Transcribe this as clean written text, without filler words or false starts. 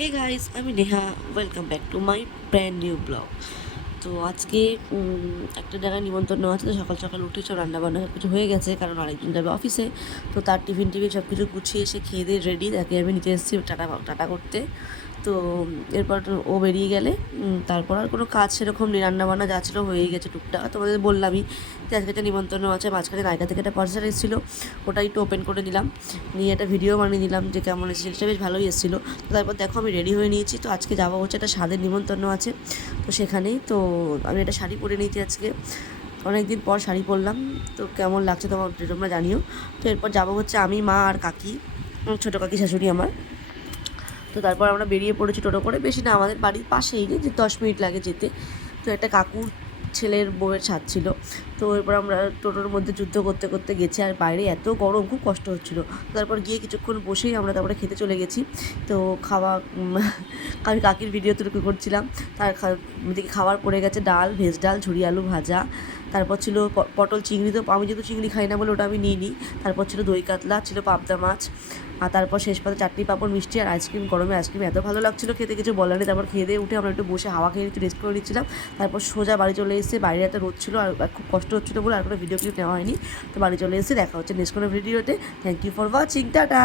Hey guys, আমি Neha. Welcome back to my brand new blog. তো আজকে একটা জায়গায় নিমন্ত্রণ আছে। তো সকাল সকাল উঠে সব রান্নাবান্না সব কিছু হয়ে গেছে, কারণ আরেকজন যাবে অফিসে। তো তার টিফিন সব কিছু গুছিয়ে এসে খেয়ে দিয়ে রেডি, তাকে আমি নিতে এসেছি টাটা টাটা করতে। তো এরপর ও বেরিয়ে গেলে তারপর আর কোনো কাজ সেরকম নেই, রান্নাবান্না যা ছিল হয়েই গেছে টুকটাক। তোমাদের বললামই যে আজকে একটা নিমন্ত্রণ আছে। মাঝখানে নায়িকা থেকে একটা পার্সেল এসেছিলো, ওটা একটু ওপেন করে নিলাম, নিয়ে একটা ভিডিও বানিয়ে নিলাম যে কেমন এসেছে। সেটা বেশ ভালোই এসেছিলো। তো তারপর দেখো আমি রেডি হয়ে নিয়েছি। তো আজকে যাওয়া হচ্ছে একটা স্বাদের নিমন্ত্রণ আছে, তো সেখানেই। তো আমি একটা শাড়ি পরে নিয়েছি আজকে, অনেক দিন পর শাড়ি পরলাম। তো কেমন লাগছে তোমরা জানিও। তো এরপর যাবো হচ্ছে আমি, মা আর কাকি, ছোটো কাকি শাশুড়ি আমার। তো তারপর আমরা বেরিয়ে পড়েছি টোটো করে। বেশি না, আমাদের বাড়ির পাশেই, যে 10 মিনিট লাগে যেতে। তো একটা কাকুর ছেলের বউয়ের ছাদ ছিল। তো এরপর আমরা টোটোর মধ্যে যুদ্ধ করতে করতে গেছি, আর বাইরে এত গরম, খুব কষ্ট হচ্ছিলো। তারপর গিয়ে কিছুক্ষণ বসেই আমরা তারপরে খেতে চলে গেছি। তো খাওয়া আমি কাকির ভিডিও তুলে করছিলাম। তার দিকে খাবার পড়ে গেছে ডাল, ভেজ ডাল, ঝুরি আলু ভাজা। তারপর ছিল পটল চিংড়ি। তো আমি যেহেতু চিংড়ি খাই না বলে ওটা আমি নিইনি। তারপর ছিল দই কাতলা, ছিল পাবদা মাছ, আর তারপর শেষ পাতে চাটনি, পাঁপড়, মিষ্টি আর আইসক্রিম। গরমে আইসক্রিম এত ভালো লাগছিলো খেতে, কিছু বলার নেই। তারপর খেয়ে দিয়ে উঠে আমরা একটু বসে হাওয়া খেয়ে একটু রেস্ট করে নিচ্ছিলাম। তারপর সোজা বাড়ি চলে এসে, বাইরে এত রোদ ছিল আর খুব কষ্ট হচ্ছিলো বলে আর কোনো ভিডিও ক্লিপ নেওয়া হয়নি। তো বাড়ি চলে এসে দেখা হচ্ছে নেক্সট কোনো ভিডিওতে। Thank you for watching, tata.